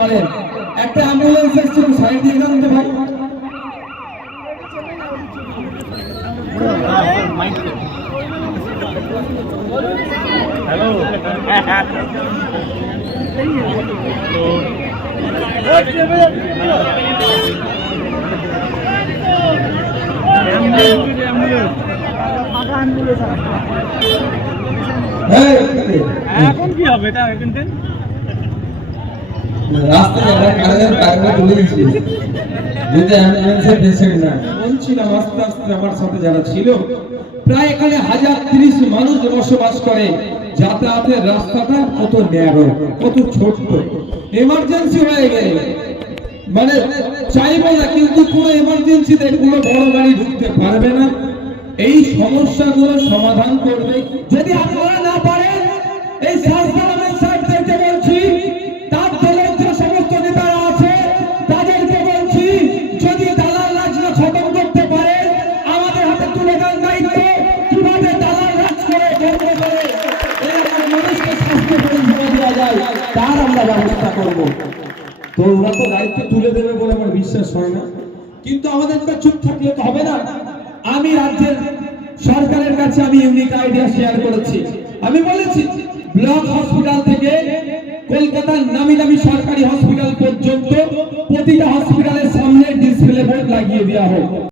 একটা অ্যাম্বুলেন্স এসেছিল সাইড দিয়ে তো ভাই এখন কি হবে এটা? অ্যাম্বুলেন্সের পেশেন্ট না আস্তে আমার সাথে যারা ছিল, প্রায় এখানে হাজার তিরিশ মানুষ বসবাস করে। যাতায়াতের রাস্তাটা কত ন্যারো কত ছোট এমার্জেন্সি হয়ে গেলে। মানে চাইব না, কিন্তু কোনো এমার্জেন্সিতে কোনো বড় গাড়ি ঢুকতে পারবে না। এই সমস্যাগুলো সমাধান করবে। যদি আপনারা না পারেন, এই সাজদারামের সরকারের কাছে আমি আমি বলেছি ব্লক হসপিটাল থেকে কলকাতার নামি দামি সরকারি হসপিটাল পর্যন্ত প্রতিটা হসপিটালের সামনে ডিসপ্লে বোর্ড লাগিয়ে দেওয়া হোক।